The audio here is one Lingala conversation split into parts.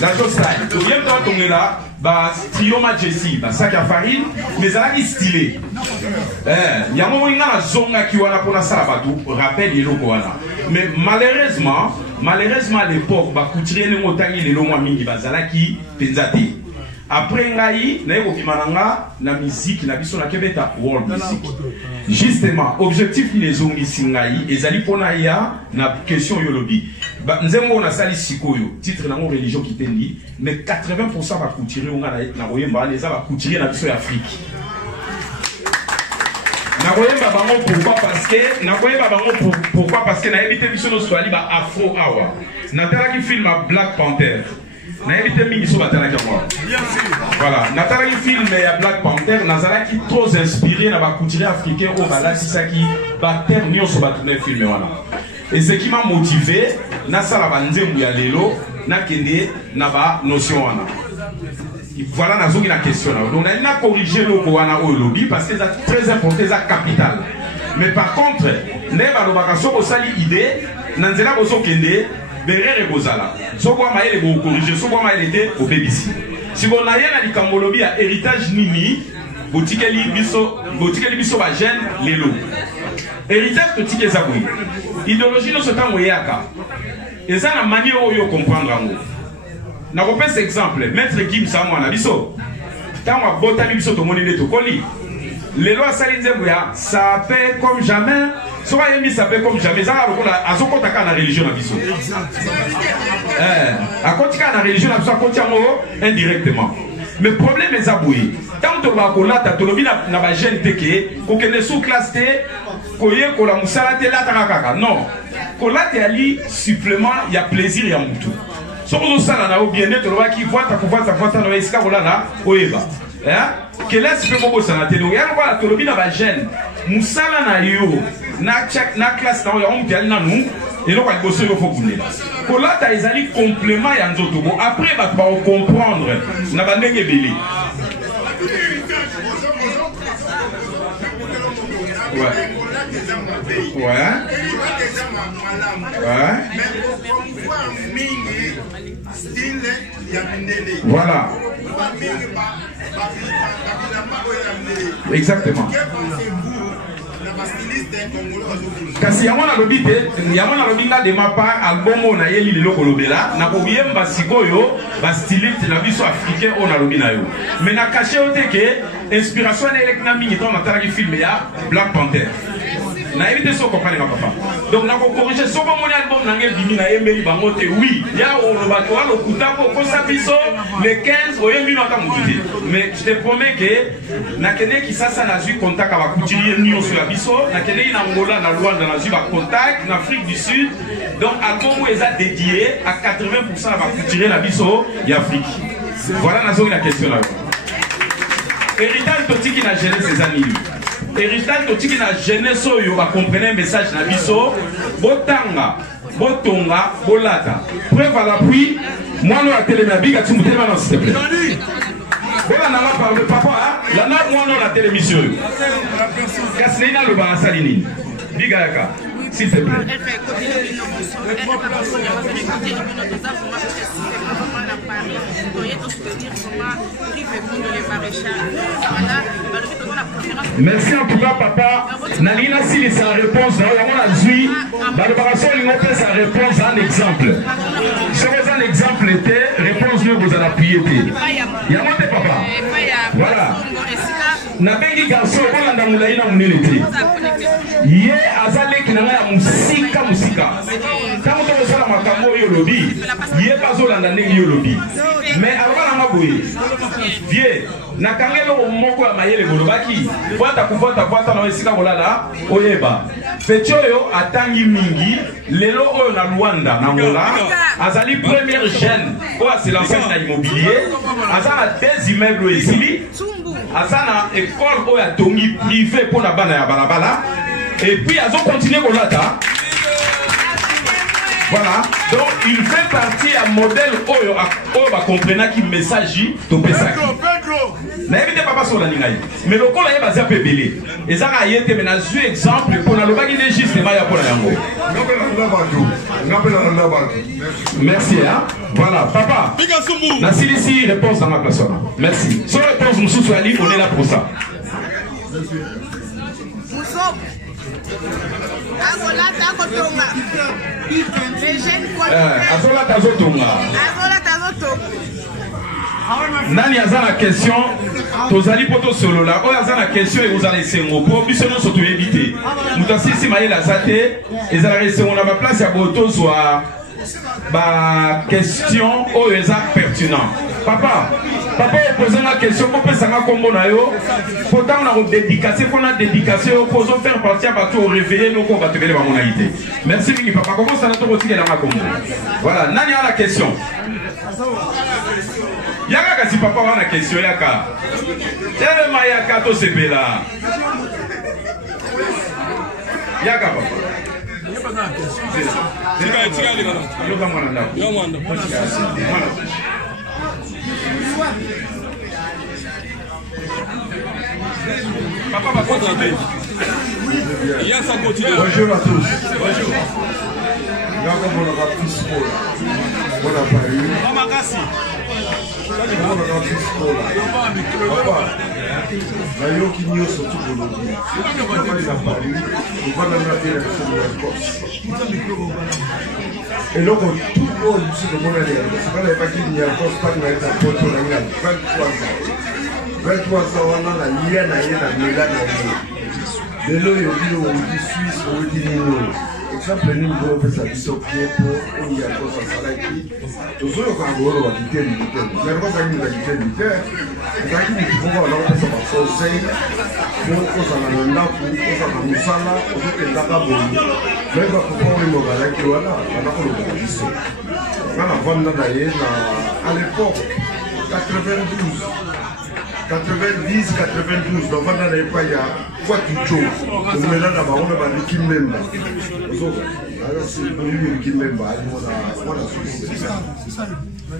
La chose style. Tu viens quand on est là, bah Trioma Jessie, bah sac à farine, mais ça a stylé. Il y a un moment où il y a une zone qui va pour la salle rappelle les logos là. Mais malheureusement à l'époque, bah couturier ne m'otani les logos mingi bazala qui penzati. Après ngai na yoko kimananga na musique na biso na kebeta world music. Justement, objectif les zongi singai ezali pona ya na question yolobi. Ba nzembo na sali sikoyo titre na religion qui tendi mais 80% ba couturier on a na royemba les ba couturier na biso ya Afrique. Na royemba bango pourquoi parce que na évité biso no swali ba afro awa. Na tala ki film a Black Panther. Na évité mingi so batala ki moi. Voilà, na tala ki film ya Black Panther nazala ki trop inspiré na ba couturier africain au balasi saki ba terre nyo so batune film wana. Et ce qui m'a motivé, na sala banzembu ya lelo, na kende na ba notion wana. Voilà na zongi la question là. Donc on a corrigé le wana au lobby parce que c'est très important, c'est capital. Mais par contre, ne ba lo bakaso ko sali idée, na nzela bozo kende, berere bozala. Soko ma ele bo corriger, soko ma ele te au BBC. Si on a yana likambo lobby à héritage nini, botikeli biso ba jeune lelo. Héritage to tike zabui. Idéologie no sotango yaka. Et ça na manière oyo comprendre ngo. Na repese exemple, maître Kim Samo na biso. Tango botali biso to moni to koli. Les lois salinzembu ya ça paie comme jamais. Soit yemi ça paie comme jamais. Ça lokola azokota ka na religion na biso. Akotika na religion na biso akotia mo indirectement. Mais problème est aboué. Tant que ba kolata to lobi na ba jeune teke ko kene sous classe te koye ko la musala te la takaka. Non. Kolata ali supplément il y a plaisir ya mutu. Soko sala na bien-être lo ki voita na esika kolala oyeba. Quel est ce que vous avez dit? Nous avons dit que la jeune, musala na yo, na classe na yo, on dit na nous, et nous avons dit que faut que là ezali complément ya nzoto. Après va comprendre na bandenge belé. Voilà. Exactement. Kasi yamona lobi na de ma part album na yeli lelo kolobela na koyemba sikoyo ba styliste na biso africain on a lobi na yo. Mais na caché oteke inspiration na elekna mingi to na tala ki film ya Black Panther. Na éviter so comprendre ma papa. Donc na ko corriger so ko moni album na ngel bimi na yembeli bango te oui. Ya o lo bato wa lo kutako ko sa biso le 15 oyembi na tamututi. Mais je te promets que na kene ki sasa na zui contact avec couturier nyo sur la biso, na kene na Angola na Luanda na zui ba contact na Afrique du Sud. Donc album où est dédié à 80% à couturier la biso et Afrique. Voilà na zone la question là. Héritage totiki na jeunesse ces années. Héritage totiki na jeunesse oyo ba comprendre message na biso botanga botonga bolata preuve à l'appui moi no atele na biga tu mutema non s'il te plaît voilà na la parole papa la na moi no la télévision kasina le ba salini biga yaka s'il te plaît merci en tout cas papa Nalina si sa réponse on a zui balobaraso lingote sa réponse un exemple sur un exemple était réponse nous vous allez appuyer te yamote papa voilà na bengi garçon on a ndamula ina munene te ye azale kinanga ya musika kama to sala makambo yo lobi ye bazolanda ndenge yo lobi mais alors na maboye vie na kangelo moko ya mayele bolobaki kwata na esika kolala oyeba pechoyo atangi mingi lelo oyo na Luanda na Angola azali première jeune ko a se lancer na immobilier azana des immeubles esili azana école oyo atongi privé pour la bana ya balabala et puis azo continuer kolata. Voilà, donc il fait partie d'un modèle où on va comprendre qui message to Pesaki. nayebi te papa sola ningai mais lokola ye baza pe belé ezaka ye te mais nazwi exemple mpona alobaki nde justement ya mpona yango. Merci hein. Voilà papa nasilisi réponse dans ma place wana. Merci so réponse mosusu ali on est là pour ça. Azolata azotonga nani aza na question tozali po tosolola oyo aza na question ekozala esengo po biso nyonso toyebi te moto asilisi mayele aza te ezalaka esengo na baplace ya boyo tozwa baquestion oyo eza pertinent. Papa opose nga question kopesanga kombo na yo po ntango na kodédicace mpo na dédicace yo po ozofaire partie ya bato oréveille noko bato ebele bamona ye te. Merci mingi papa kokosana tokotikelanga kombo. Voilà nani ana question yaka kasi papa wana question yaka telema yaka tosepela yaka papa Bonjour à tous. Bonjour. Et donc, tout le monde ici, le monde est là. C'est pas les paquets de Niakos, pas de mettre un poteau dans la 23 ans, on a la lienne à la Mélan. De l'eau, il y a des Suisse, il y a des Nino. Exemple, nous devons faire ça, pour on y a quoi ça là qui. Tout ça, on va quitter le militaire. Mais quand on va quitter le militaire, on va quitter le pouvoir, on va faire ça par conseil. On va faire ça dans le nord, on va faire ça dans le Moussala, on va faire ça dans le mais on va pouvoir les mots qui voilà, on va faire le ici. On a vendu d'ailleurs à l'époque 92. 90, 92, donc on n'avait pas il y a quoi tout chose. Donc maintenant, on a dit qu'il m'aime. Alors c'est lui qui m'aime. On a suivi ça.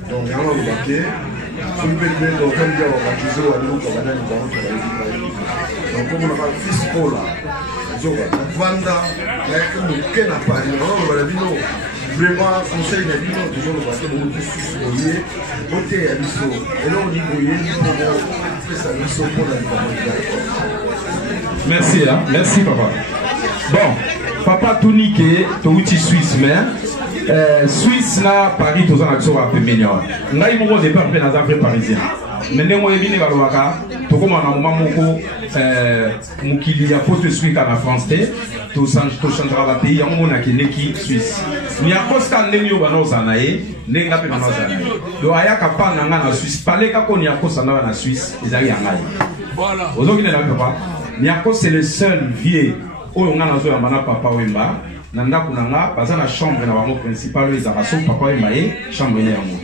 Donc on a remarqué. Si vous pouvez mettre dans le temps, on va utiliser le nom comme on a dit. Donc comme on a fait fiscal là, on va vendre. Là comme on n'a pas dit, on va dire non. Vraiment, conseil n'a dit non, toujours le bateau, on peut se voter à l'issue. Et là, on dit, oui, on fait ça à l'issue pour la merci, hein? Merci, papa. Bon, papa, tout niqué, tout outil suisse, mais Suisse, là, Paris, tout ça, on a peu meilleur. Là, il m'a départ dans les affaires parisiennes. Mais nous, on est venu à l'Ouaka, tout comme on a un moment où il y a pas de Suisse en France, tout changera le pays, on a qui Suisse. Il y a pas de temps où on a nenga pe mama zana do aya kapa nanga na Suisse palé ka ko niako sana na Suisse ezali yangai voilà ozoki na papa niako c'est le seul vieux oyo nga nazo ya mana papa wemba na ndako nanga baza na chambre na bango principal les araso papa wemba ye chambre na yango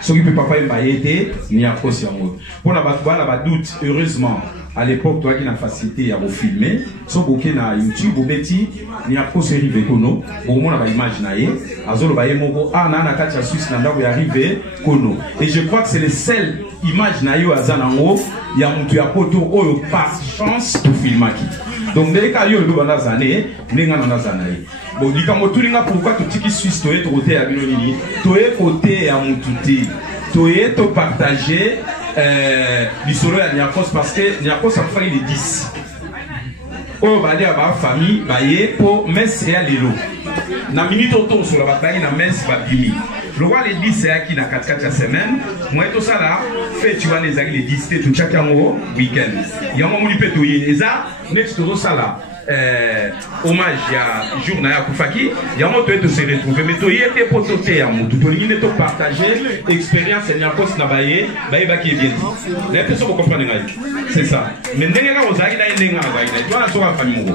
soki pe papa wemba ye te niako c'est yango pona ba bana ba doute heureusement à l'époque toi qui na facilité à vous filmer so boké na YouTube obeti niako c'est rive kono au moins na ba image na ye azolo ba ye moko ana na kati ya Suisse na ndako ya rive kono et je crois que c'est le seul image na yo azanango ya mutu ya poto oyo par chance to filmaki donc dès que yo ndo na zané ninga na zané bon likambo tulinga pourquoi to tiki Suisse to eto côté ya bino nini to e côté ya mutu te to e to partager l'isolo ya Niakos parce que Niakos a fait les 10 oh ba dia ba famille ba ye po messe ya lelo na minute auto sur la bataille na messe ba bimi le roi les 10 c'est qui na 4 semaine moi tout ça là fait tu vois les les 10 tout chaque week-end il y a un moment peut toyer eza next to ça là hommage à journée à Koufaki il y a un moment de se retrouver mais toyer était pototé à mon tout ligne de partager expérience Niakos na baye ba qui est bien les personnes comprendre c'est ça mais ndenga ko zaki na ndenga ba ina tu na soka famille mo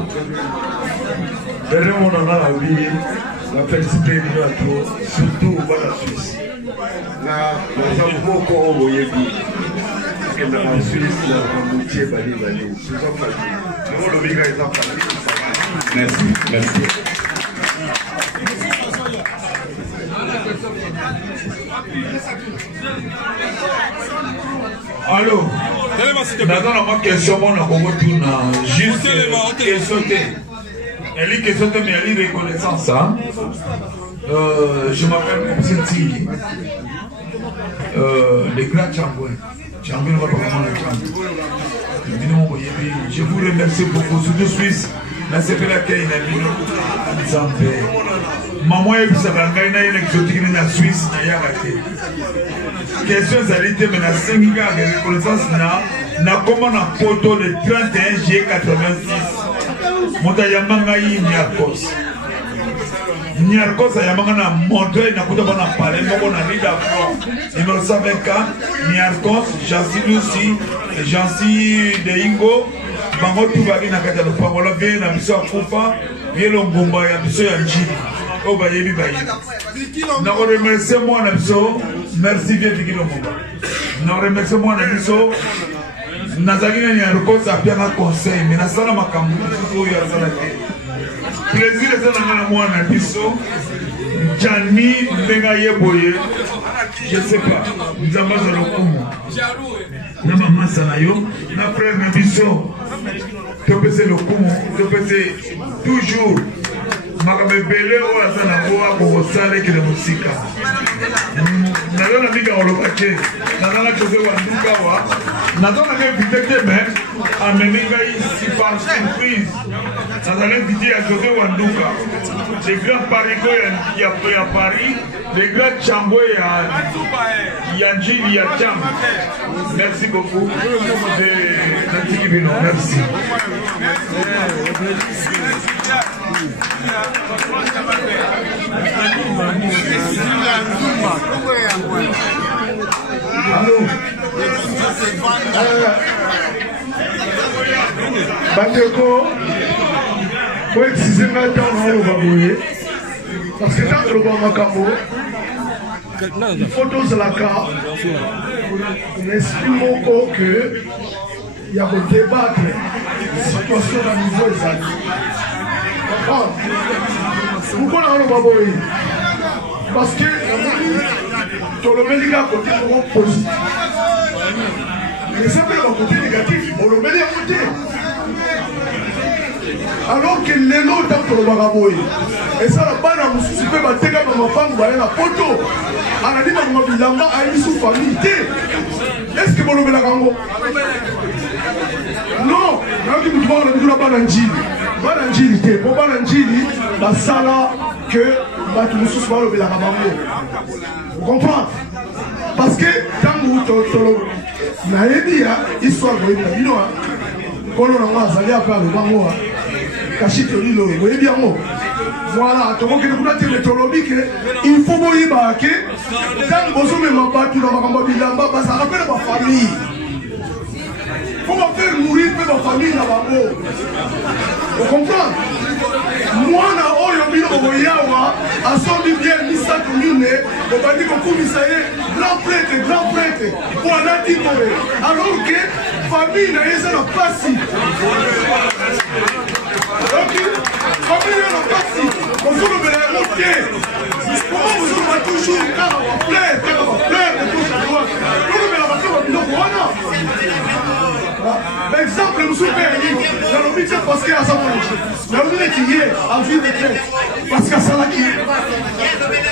vraiment on a la vie la félicité surtout dans la Suisse là nous avons beaucoup envoyé que dans la Suisse la moitié bali c'est ça fait nous le biga est en merci merci Allô, dans ma question, on a juste sauté. Elle dit que sauté, mais elle dit reconnaissance. Je m'appelle Mopsenti. Les grands Tchambouin. Tchambouin, on va pas comment le Tchambouin. Je vous remercie beaucoup, surtout Suisse. La CPLA qui est une Zambé. Maman est plus à une exotique en Suisse. Question d'alité, mais la 5 gars de reconnaissance n'a comment un photo le 31 juillet 86. Montayamanga yi Niarkos. Niarkos ayamanga na montre na kuta bana parler moko na Rida Pro. Numéro 124 Niarkos, Jansi Lucy, Jansi de Ingo. Bango tubaki na kata lupango la vie na biso akufa, vie longomba ya biso ya njili. Oh bah yebi bah yebi. Na remercie moi na biso, merci bien Viki Longomba. Na remercie moi na biso. Nazagina ni Niarkos a bien un conseil, mais na sala makambu biso ya sala ke. Plaisir de ça na moi na biso. Jani benga yeboye. Je sais pas. Nzamba za lokumu. Na maman sanayo, na frère na biso. Topese lokumu, topese toujours. Makabebele o asana boa bogosale kile musika. Nazana mika olopake. Nazana chose wanduka wa. Nazana ke vitete me ameninga ici par surprise. Nazana vite à chose wanduka. Les grands parigo ya Paris, les grands chambo ya Yanji ya Cham. Merci beaucoup. Merci. Allô. Bandeko, faut exciser maintenant le baboué. Parce que dans le Bamakambo, il faut tous la carte. On estime que il y a un débat de situation à niveau des amis. Pourquoi on a le baboué? Parce que tout le monde a côté positif. Mais c'est pas le côté négatif, on le met à côté. Alors que les autres dans le bagaboy, et ça la banane moussou peut battre dans ma femme ou la photo. On a dit dans ma bilamba à une sous famille. Est-ce que vous le mettez à Gango? Non, quand vous voyez la bananjili, bananjili, pour bananjili, la sala que battre moussou soit le mettez à Gango. Vous comprenez? Parce que quand vous tolo, naïdi a histoire de la vie noire. Quand on a zali à faire le bango. Kachito lilo, vous voyez bien moi. Voilà, tout le monde qui nous a dit il faut que quand vous avez ma batte dans ma bilamba, ça rappelle ma famille. Il faut faire mourir ma famille dans ma peau. Vous comprenez? Moi, je suis à son bien, Missa Commune, on va dire que grand prêtre, pour aller dire alors que famille n'a pas si. Donc, famille n'a pas si. On se le met à l'autre. Comment vous avez toujours quand on va plaire, de gauche à droite. Nous le mettons à la par exemple, nous sommes payés dans le métier parce qu'il y a ça. Dans le métier qui est en vie de traite. Parce qu'il y a ça là qui est.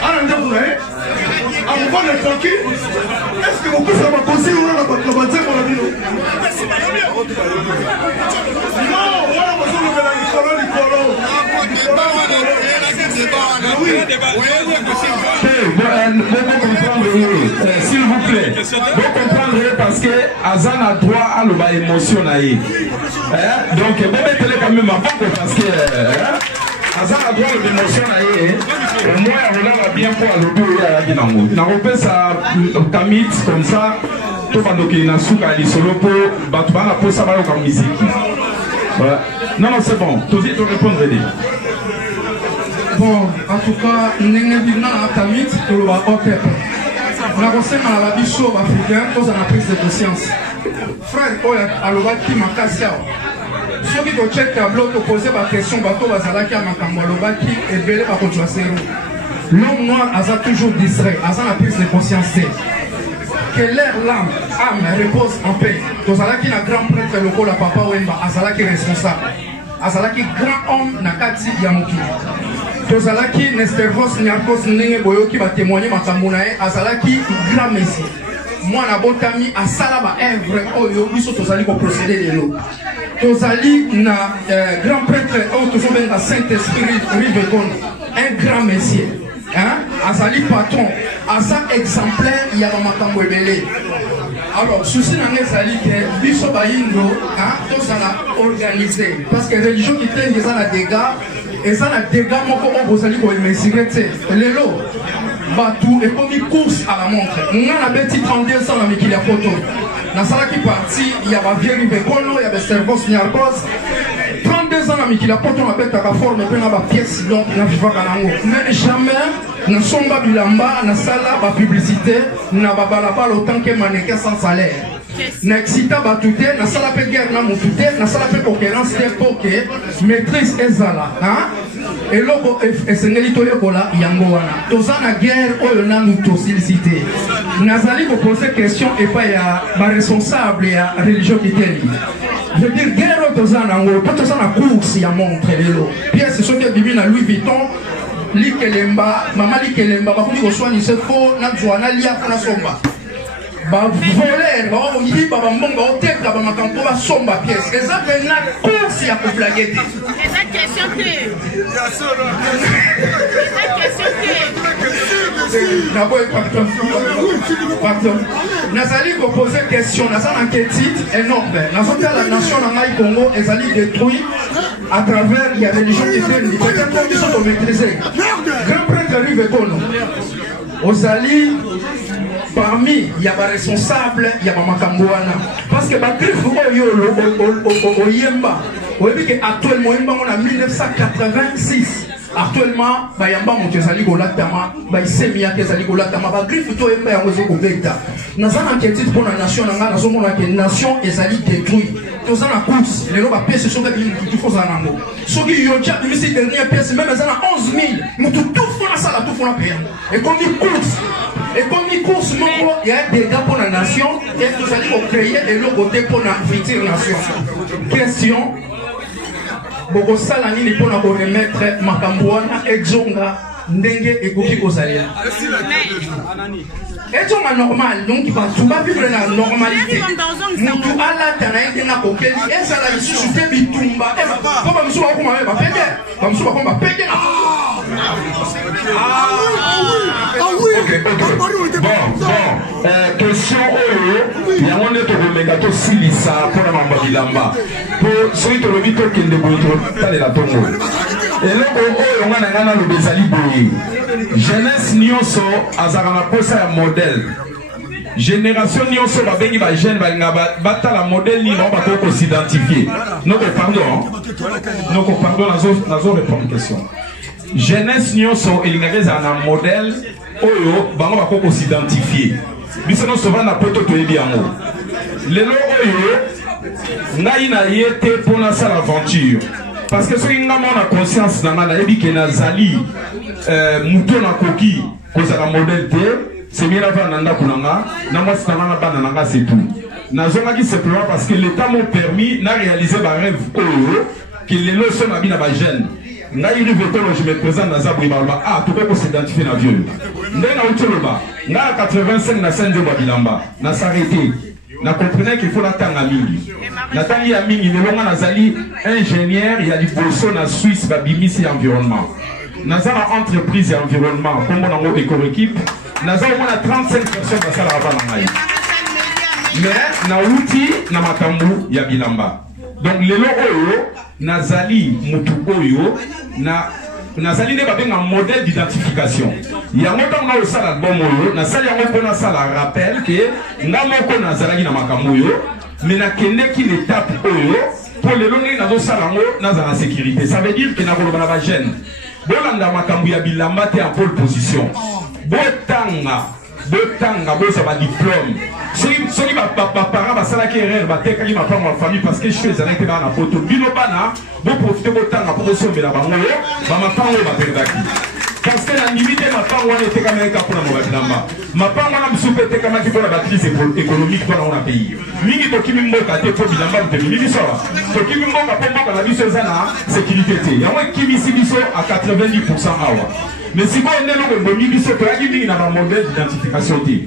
Alors, vous voyez, à un moment de tranquille, est-ce que vous pouvez savoir conseiller ou non la bataille pour la ville? Non, voilà, vous avez le s'il vous plaît, vous comprendrez parce que Azan a droit à l'émotion. Donc, vous mettez quand même avant parce que Azan a droit à l'émotion. Au moins, on a bien pour l'autre à la Dinamo. On a ça tamit comme ça. Tout le monde a souka l'isolo pour battre pour ça comme musique. Non, c'est bon. Tout de suite, répondre. Bon, en tout cas, nous avons tamit pour le OPEP. On a conseillé à la bichot africaine pour la prise de conscience. Frère, à l'obaki makassia. Ceux qui ont checké tableau, te poser la question, bateau bazalaki à makambo, l'obaki et belé par contre zéro. l'homme noir a toujours distrait, a la prise de conscience. Que leur âme repose en paix. Tozalaki na grand prêtre local la Papa Wemba, azalaki responsable. Azalaki grand homme na kati ya mokili. Tozalaki Nestervos Nyarkos ndenge boyoki ba témoigner makambo na ye, azalaki grand messie. Moi na botami asala ba œuvre oyo biso tozali ko procéder lelo. Tozali na grand prêtre oyo tozobenga Saint-Esprit Rivekon, un grand messie. Hein? Azali patron, asa exemplaire, il y a un makambo ebele. Alors, souci n'a pas que biso bayindo, hein, tout ça l'a organisé. Parce que religion qui fait des dégâts, et ça a des dégâts, moko vous allez vous immerger. Les lots, batou et comme une course à la montre. Nous avons un petit 32 ans dans la photo. Dans ça qui parti, il y a un vieux Rivekono, il y a des Servos Nyarkos. 32 ans dans la photo, on a fait la forme, on a fait la pièce, donc on a fait mais jamais. Nous sommes bilamba, na sala ba publicité, na babalaba autant que mannequin sans salaire. Na excita batute, na sala pe guerre na mutute, na sala pe concurrence pour que maîtrise ezala, hein? Et logo esengeli to yekola yango wana. Toza na guerre oyo na nous solliciter. Nazali ko poser question et pas ya ba responsable ya religion kiteli. Je veux dire guerre toza na ngo, toza na course ya montre lelo. Pièce ce que bibi na Louis Vuitton. Likelemba, maman Likelemba, bah on soigne ce faux, n'a pas lia pour la somba. Bah voler, bah on y bah bon bah on tête bah ma campo bah somba pièce. Et ça fait une course à pour blaguer. Et ça question que. Pardon. Nazali ko poser question, nazali enquête énorme. Nazali la nation na Maï Congo, ezali détruit à travers la religion qui fait peut-être qu'ils sont maîtrisés. Grand prêtre arrive Kono. Ozali parmi il y a des responsables, il y a des makambouana. Parce que les griffes au Yemba, vous voyez qu'actuellement on a 1986. Actuellement, bayamba motezali golatama, baysemia kezali golatama, ba griffe to yemba yango zo kobeta. Nazana enquête pour la nation nanga nazomona que nation ezali détruite. Tozana course, les loba pièces sont qui faut zanango. Soki yoja misi dernière pièce même ezana 11000, mutu tout fona sala tout fona payant. Et comme une course, moko il y a des gars pour la nation et tozali ko créer et le côté pour la future nation. Question Boko sala nini pona ko remettre makambouana exonga ndenge ekoki kozalia. Exonga normal donc il va tout va vivre la normalité. Mutu ala tanaite na kokeli ezala isusu te bitumba. Ko ba msuba ko ma ba pede. Ba msuba ko ba pede na. Ok. Question oyo yango nde tokomeka tosilisa mpona mambo ya bilamba po soki tolobi tokende boye totalela tongo eloko oyo nga na ngai naloba ezali boye jeunesse nyonso azalaka na posa ya modele génération nyonso babengi bajeune balinga batala modele nini bango bakoki kosidentifie noko pardon nazo répondre question jeunesse nyonso elingaka ezala na modele oyo bango bakoki kosidentifie biso nyonso vanda poto toyebi yango lelo oyo ngai na ye te mpo nasala aventure parce que soki nga mona conscience na ngai nayebi ke nazali moto nakoki kozala modele te semie navanda na ndako na nga na mwasi na nga na bana na nga c'est tout nazongaki simplement parce que l'état m'ont permis na réaliser barêve oyo ke lelo so nabi na bajeune ngai Rivekono je me présente dans Zabou Ibalba ah tu peux s'identifier na vieux ndenge na utoloba nga 85 na scène de Bilamba na s'arrêter na comprenait qu'il faut l'attendre mingi natangi ya mingi lelonga nazali ingénieur il y a du bosso na Suisse babimisi environnement nazala entreprise et environnement comme on a éco équipe nazala mona 35 personnes basala bana ngai mais na outil na makambu ya Bilamba donc lelo oyo nazali mutu oyo nazali nde babenga modèle d'identification yango ntango na osala album oyo nasali yango mpo nasala rappel ke nga moko nazalaki na makambo oyo me nakendeki l'étape oyo mpo lelo ndenge nazosala yango nazala na sécurité ça veut dire ke nakoloba na bajeune bolanda makambo ya bilamba te en pole position botanga boza ba diplôme soki baparent basalaki erreur batekaki mapango ya famille parce que je ezalaki te bana na poto bino bana boprofite botanga mpo bosombela bango bamapango oyo baperdaki parce que la limite ma part on était quand même pour la Mobadamba ma part on a soupe était quand même pour la crise économique dans le pays mingi to kimi mboka te pour bilamba de mingi sawa to kimi mboka pour mboka la biso zana sécurité te ya moi kimi sibiso à 90% awa mais si on est là le mingi so to ya kimi na modèle d'identification te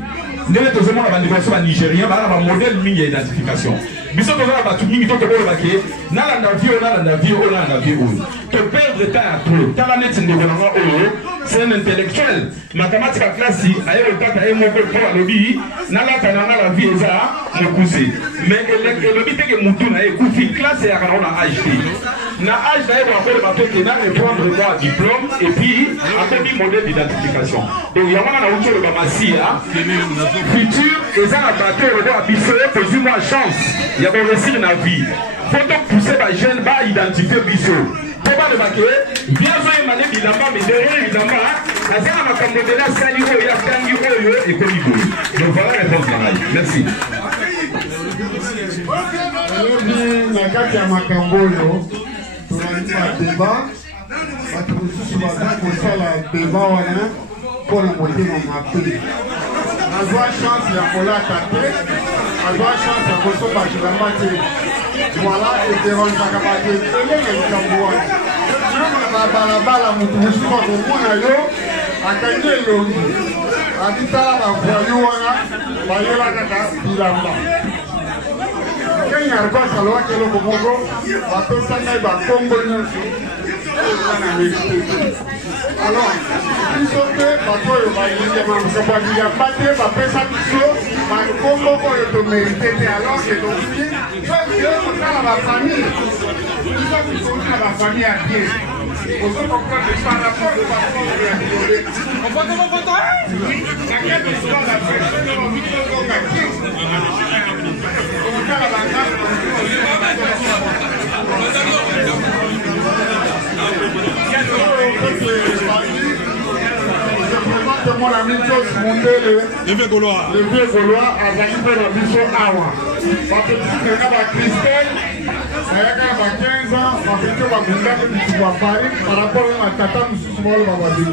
ndele to zema ba négociation ba nigérien ba na modèle mingi d'identification biso to za ba tu mingi to ko ba ke na la navio te perdre temps à trop tala net ndeko c'est un intellectuel mathématique à classe ayo tata e mo ko pour lobby na la tana na la vie eza mo cousin mais le lobby te ke mutu na e ku fi classe ya kana na âge na âge na e ba ko ba te na prendre droit diplôme et puis après bi modèle d'identification donc ya wana na ucho le ba masia futur eza na bateau le ba biso plus ou moins chance ya ba réussir na vie faut donc pousser ba jeune ba identifier biso pour pas le baquer bien jouer mané bilamba mais derrière bilamba azana makambo de la sali o ya kangi oyo et comme il donc voilà la réponse là merci na kati ya makambo oyo tunalipa débat bato mosusu baza kosala débat wana mpona motema mabe azwa chance ya kolata te azwa chance ya kosomba bilamba te voilà eteronzaka bato ebele na likambo wana na balabala moto mosusu akomona yo akangi elongi abitala bavoyo wana bayola kaka bilamba kenya arikosa alobaki eloko moko bapesa ngai bakongo nyonso alors biso mpe bato oyo makambo ya bilamba te bapesa biso bakongo oyo tomerite te alors ke tokuti soki kosala bafamille biso kosala bafamille ya bien ozo comprendre par rapport au bakongo ya bilole nakati histoire la personne omitongoka ti okala bangambo mon ami Jos Mondele, le vieux Gaulois, a gagné pour la mission Awa. Parce que si on a Christelle, il y a 15 ans, on fait que on va Paris par rapport à Tata Moussoumoul Babadi.